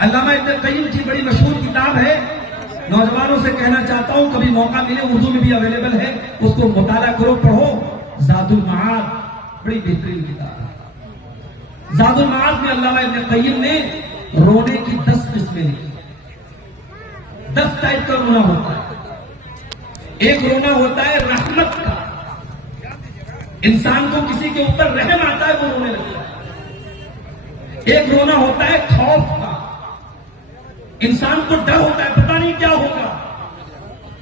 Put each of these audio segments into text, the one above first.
अल्लामा इब्न क़य्यिम की बड़ी मशहूर किताब है, नौजवानों से कहना चाहता हूं कभी मौका मिले, उर्दू में भी अवेलेबल है, उसको मुताला करो, पढ़ो। ज़ादुल मआद बड़ी बेहतरीन किताब है। ज़ादुल मआद में अल्लामा इब्न क़य्यिम ने रोने की 10 किस्में लिखी। 10 टाइप का रोना होता है। एक रोना होता है रहमत का, इंसान को किसी के ऊपर रहम आता है वो रोने लगता है। एक रोना होता है खौफ का, इंसान को डर होता है, पता नहीं क्या होगा,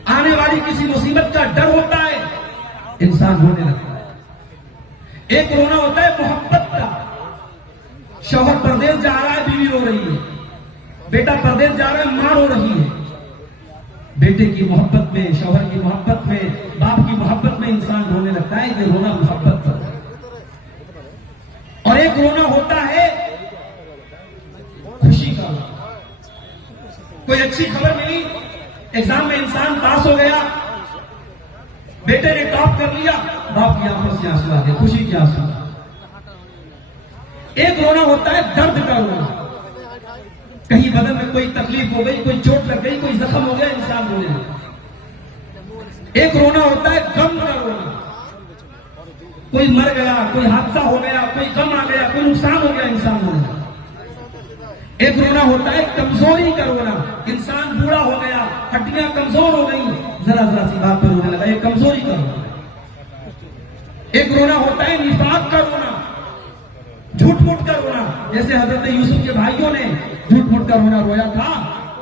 आने वाली किसी मुसीबत का डर होता है, इंसान रोने लगता है। एक रोना होता है मोहब्बत का, शौहर परदेश जा रहा है, बीवी रो रही है, बेटा परदेश जा रहा है, मां रो रही है। बेटे की मोहब्बत में, शौहर की मोहब्बत में, बाप की मोहब्बत में इंसान रोने लगता है, ये रोना मोहब्बत पर। और एक रोना होता है खुशी का। कोई अच्छी खबर मिली, एग्जाम में इंसान पास हो गया, बेटे ने टॉप कर लिया, बाप की आंखों से आंसू आ गए, खुशी के आंसू। एक रोना होता है दर्द का रोना, कहीं बदन में कोई तकलीफ हो गई, कोई चोट लग गई, कोई जख्म हो गया, इंसान रोने लगा। एक रोना होता है गम का रोना, कोई मर गया, कोई हादसा हो गया, कोई गम आ गया, कोई नुकसान हो गया, इंसान रोने लगा। एक रोना होता है कमजोरी का रोना, इंसान बूढ़ा हो गया, हड्डियां कमजोर हो गई, जरा जरा सी बात पर रोने लगा, ये कमजोरी का रोना। एक रोना होता है निफाक का रोना, झूठ मूठ का रोना, जैसे हजरत यूसुफ के भाइयों ने झूठ मूठ का रोना रोया था।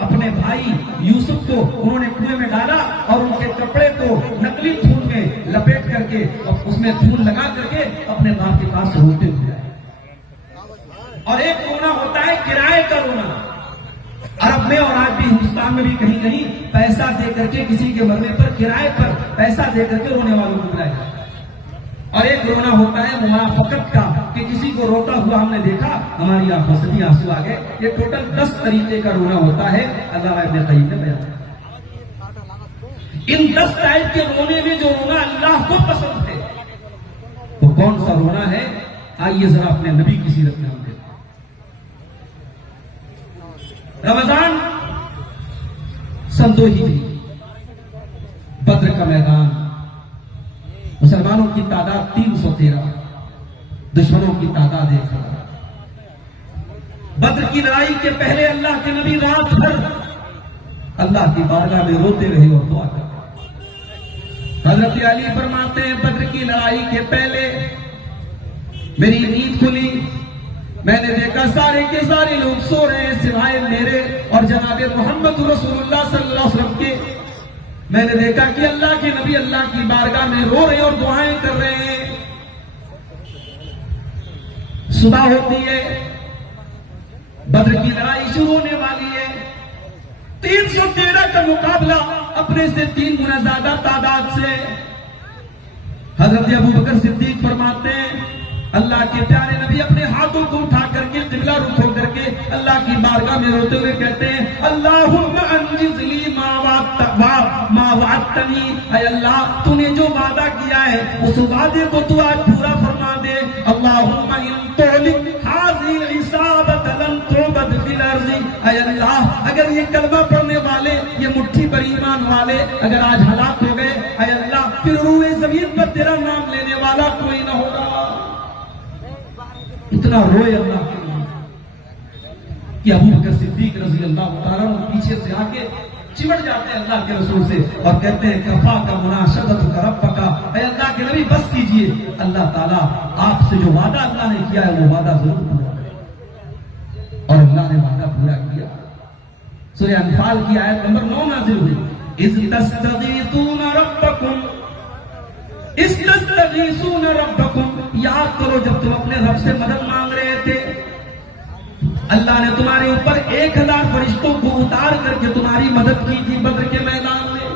अपने भाई यूसुफ को उन्होंने कुएं में डाला और उनके कपड़े को नकली खून में लपेट करके और उसमें खून लगा करके अपने बाप के पास रोते हुए आए। और एक रोना होता है किराए का रोना, अरब में और आज भी हिंदुस्तान में भी कहीं कहीं पैसा दे करके किसी के मरने पर किराए पर पैसा दे करके रोने वालों को बुलाया जाता है। और एक रोना होता है मुआफकत का, कि किसी को रोता हुआ हमने देखा, हमारी आंखों से भी आंसू आ गए। ये टोटल 10 तरीके का रोना होता है, अल्लामा इब्न क़य्यिम ने बयान किया। इन 10 टाइप के रोने में जो रोना अल्लाह को पसंद है वो कौन सा रोना है, आइए जरा अपने नबी की सीरत में हम देखते। रमजान सन 2 हिजरी, बद्र का मैदान, मुसलमानों की तादाद 313, दुश्मनों की तादाद 1,000। बद्र की लड़ाई के पहले अल्लाह के नबी रात भर अल्लाह की बारगाह में रोते रहे और दुआ करते। हजरत अली फरमाते हैं, बद्र की लड़ाई के पहले मेरी नींद खुली, मैंने देखा सारे के सारे लोग सो रहे हैं सिवाय मेरे और जनाब मोहम्मद रसूलुल्लाह सल्लल्लाहु अलैहि वसल्लम के। मैंने देखा कि अल्लाह के नबी अल्लाह की बारगाह में रो रहे और दुआएं कर रहे हैं। सुबह होती है, बद्र की लड़ाई शुरू होने वाली है। 313 का मुकाबला अपने से 3 गुना ज्यादा तादाद से। हजरत अबू बकर सिद्दीक फरमाते हैं, अल्लाह के प्यारे नबी अपने हाथों को उठा करके किबला रुख होकर के अल्लाह की बारगाह में रोते हुए कहते हैं, अल्लाहुम्मा अंजिज़ली मा वअदतनी, ऐ अल्लाह तूने जो वादा किया है उस वादे को तू आज पूरा फरमा दे। अल्लाहुम्मा इन तुलिक हाज़िल इसाबत लन तुबद फिल अर्ज़ि, ऐ अल्लाह अगर ये कलमा पढ़ने वाले, ये मुट्ठी पर ईमान वाले अगर आज हलाक हो गए, ऐ अल्लाह फिर रूए ज़मीन पर तेरा नाम लेने वाला कोई ना होगा। इतना रोए अल्लाह के लिए कि अबू बकर सिद्दीक रज़ी अल्लाह तआला अन्हु पीछे से आके चिमट जाते हैं अल्लाह के रसूल से और कहते हैं, कफा का मुनाशदत का रब्बका, ऐ अल्लाह के नबी बस कीजिए, अल्लाह ताला आपसे जो वादा अल्लाह ने किया है वो वादा जरूर पूरा करें। और अल्लाह ने वादा पूरा किया। सूरह अनफाल की आयत नंबर 9 नाज़िल हुई, इज़ तस्तगीसूना रब्बकुम, इस्तगीसूना रब्बकुम, याद करो जब तुम अपने रब से मदद मांग रहे थे, अल्लाह ने तुम्हारे ऊपर 1000 फरिश्तों को उतार करके तुम्हारी मदद की थी बद्र के मैदान में।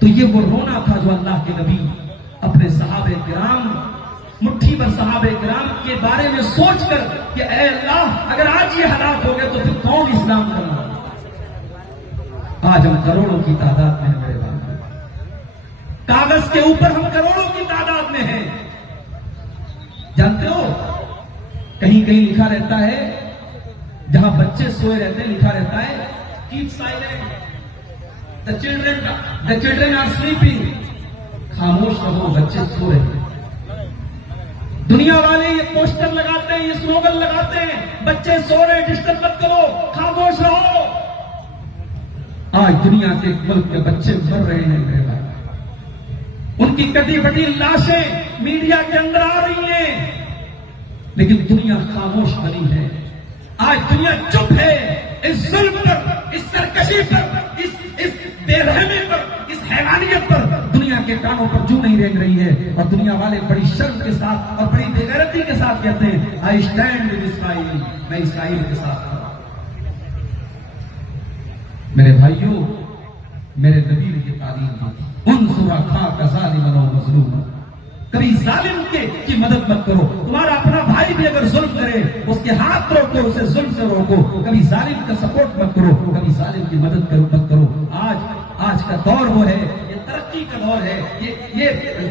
तो ये वो रोना था जो अल्लाह के नबी अपने सहाबे किराम, मुट्ठी भर सहाबे किराम के बारे में सोचकर कि ऐ अल्लाह अगर आज ये हलाक हो गए तो फिर कौन इस्लाम करना। आज हम करोड़ों की तादाद में हैं मेरे भाई, कागज के ऊपर हम करोड़ों की तादाद में हैं। जानते हो कहीं कहीं लिखा रहता है जहां बच्चे सोए रहते हैं, लिखा रहता है keep silent, the children are sleeping, खामोश रहो, बच्चे सो रहे हैं। दुनिया वाले ये पोस्टर लगाते हैं, ये स्लोगन लगाते हैं, बच्चे सो रहे, डिस्टर्ब मत करो, खामोश रहो। आज दुनिया के मुल्क के बच्चे मर रहे हैं मेरे भाई, उनकी कटी बटी लाशें मीडिया के अंदर आ रही हैं, लेकिन दुनिया खामोश बनी है। आज दुनिया चुप है इस जुल्म पर, इस सरकशी पर, इस बेरहमी पर, इस हैवानियत पर दुनिया के कानों पर जू नहीं रेंग रही है। और दुनिया वाले बड़ी शर्म के साथ और बड़ी बेगैरती के साथ कहते हैं आई स्टैंड विद इस्राइल, मैं इस्राइल के साथ हूं। मेरे भाइयों, मेरे नबी ने ये तालीम दी, उन सुरा खा का ज़ालिमन व मज़लूम, कभी जालिम की मदद मत करो। तुम्हारा अपना भाई भी अगर जुल्म करे, उसके हाथ रोको, उसे जुल्म से रोको। कभी जालिम का सपोर्ट मत करो, कभी जालिम की मदद मत करो। आज का दौर वो है, ये तरक्की का दौर है, ये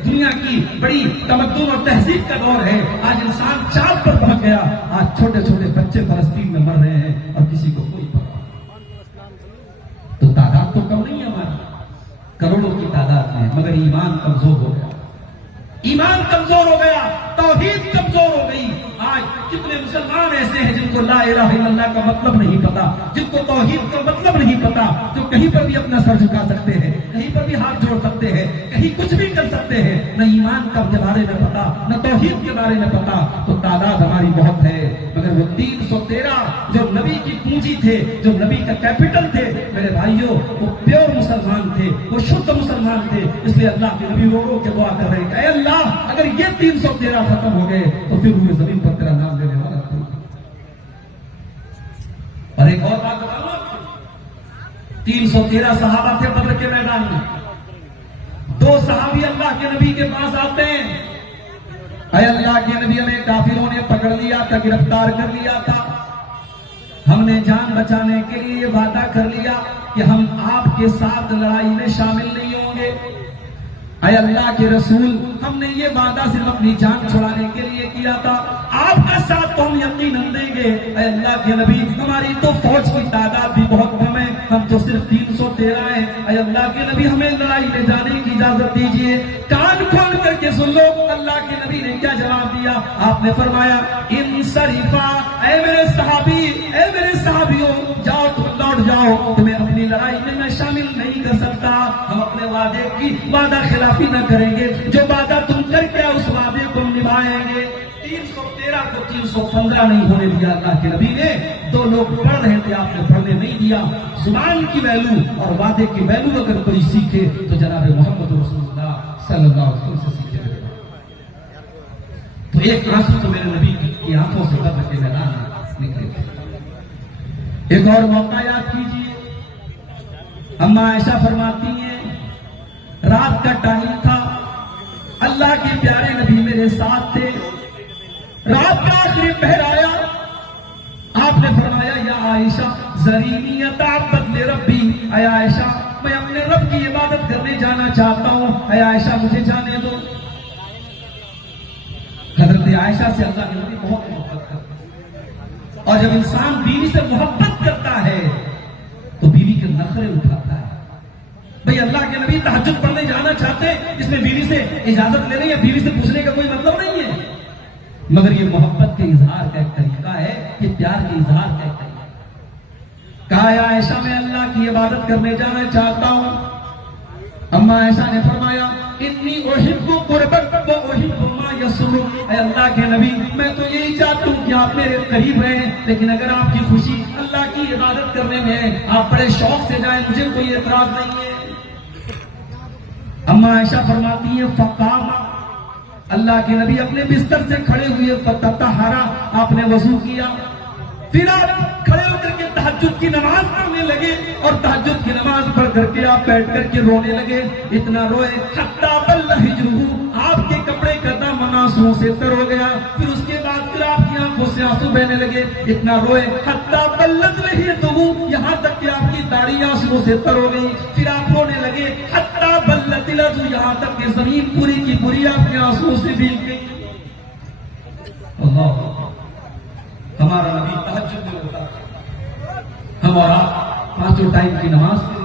दुनिया की बड़ी तमद्दुन और तहजीब का दौर है। आज इंसान चांद पर पहुंच गया। आज छोटे छोटे बच्चे फलस्तीन में मर रहे हैं और किसी को कोई पता। तो तादाद तो कम नहीं है हमारी, करोड़ों की तादाद में, मगर ईमान कमजोर हो गया, ईमान कमजोर हो गया, तौहीद कमजोर हो गई। आज कितने मुसलमान ऐसे हैं जिनको ला इलाहा इल्लल्लाह का मतलब नहीं पता, जिनको तौहीद का मतलब नहीं पता, जो कहीं पर भी अपना सर झुका सकते हैं, कहीं पर भी हाथ जोड़ सकते हैं, कहीं कुछ भी कर सकते हैं, न ईमान का के बारे में पता, न तौहीद के बारे में पता। तो तादाद हमारी बहुत है, मगर वो 313 जो नबी की पूंजी थे, जो नबी का कैपिटल थे, मेरे भाइयों, वो प्योर मुसलमान थे, वो शुद्ध मुसलमान थे। इसलिए अल्लाह के नबी रो रो के दुआ कर रहे हैं, ऐ अल्लाह, अगर ये 313 खत्म हो गए तो फिर पूरी जमीन पर तेरा नाम लेने वाला कोई। और एक और बात बताऊं आपको, 313 सहाबा थे बद्र के मैदान में। 2 सहाबी अल्लाह के नबी के पास आते हैं, ऐ अल्लाह के नबी, हमें काफिरों ने पकड़ लिया था, गिरफ्तार कर लिया था, हमने जान बचाने के लिए ये वादा कर लिया कि हम आपके साथ लड़ाई में शामिल नहीं होंगे। ऐ अल्लाह के रसूल, हमने ये वादा सिर्फ अपनी जान छुड़ाने के लिए किया था, आपका साथ तो हम यकीनन देंगे। ऐ अल्लाह के नबी, हमारी तो फौज की तादाद भी बहुत कम है, हम तो सिर्फ 313 हैं। ऐ अल्लाह के नबी, हमें लड़ाई में जाने की इजाजत दीजिए। कान खोल करके सुन लो, अल्लाह के नबी ने क्या जवाब दिया। आपने फरमाया, इन शरीफा, ऐ मेरे सहाबी, ऐ मेरे सहाबियों, जाओ, तुम लौट जाओ, तुम्हें अपनी लड़ाई में मैं शामिल नहीं कर सकता। हम अपने वादे की वादा खिलाफी न करेंगे, जो वादा तुम करके उस वादे को हम निभाएंगे। 313 को 315 नहीं होने दिया अल्लाह के नबी ने। 2 लोग पढ़ रहे थे, आपने पढ़ने नहीं दिया। जुबान की वैल्यू और वादे की वैल्यू अगर कोई सीखे तो जनाब मोहम्मद रसूलुल्लाह सल्लल्लाहु अलैहि वसल्लम से सीखे। तो एक आंसू तो मेरे नबी की आंखों से बद्र के मैदान में निकले थे। एक और मौका याद कीजिए, अम्मा आयशा फरमाती हैं, रात का टाइम था, अल्लाह के प्यारे नबी मेरे साथ थे, रात का आखिरी पहर आया, आपने फरमाया, या आयशा ज़रीनी अताबत ले रब्बी, ऐ आयशा, मैं अपने रब की इबादत करने जाना चाहता हूं, ऐ आयशा मुझे जाने दो। हजरत आयशा से अल्लाह के नबी बहुत मोहब्बत करते हैं, और जब इंसान बीवी से मोहब्बत करता है तो बीवी के नखरे उठाता है। भाई अल्लाह के नबी तहज्जुद पढ़ने जाना चाहते हैं, इसमें बीवी से इजाजत लेने या बीवी से पूछने का कोई मतलब नहीं है, मगर ये मोहब्बत के इजहार का एक तरीका है, ये प्यार के इजहार का एक तरीका है। कहा, आयशा मैं अल्लाह की इबादत करने जाना चाहता हूं। अम्मा आयशा ने फरमाया, इन्नी उहिब्बु कुर्बक व उहिब्बु मा यसुरुक, ऐ अल्लाह के नबी, मैं तो यही चाहता हूं कि आप मेरे करीब रहें, लेकिन अगर आपकी खुशी अल्लाह की इबादत करने में है, आप बड़े शौक से जाएं, मुझे कोई एतराज नहीं है। अम्मा आयशा फरमाती है, फकामा, अल्लाह के नबी अपने बिस्तर से खड़े हुए, फततहरा, आपने वजू किया, फिर आप खड़े होकर के तहज्जुद की नमाज पढ़ने लगे, और तहज्जुद की नमाज पढ़ करके आप बैठ करके रोने लगे। इतना रोए, हत्ता बल्ल हिजरुहु, आपके कपड़े का दामन आंसुओं से तर हो गया। फिर उसके बाद फिर आपकी आंखों से आंसू बहने लगे। इतना रोए, हत्ता बल्लत लहियतुहु, यहाँ तक कि आपकी दाढ़ी आंसुओं से तर हो गई। फिर आप रोने लगे, हत्ता बल्लत लहु, यहाँ तक कि जमीन पूरी की पूरी आपके आंसुओं से भीग गई। अल्लाह, हमारा नबी तहज्जुद में होता है, और आप 5 टाइम की नमाज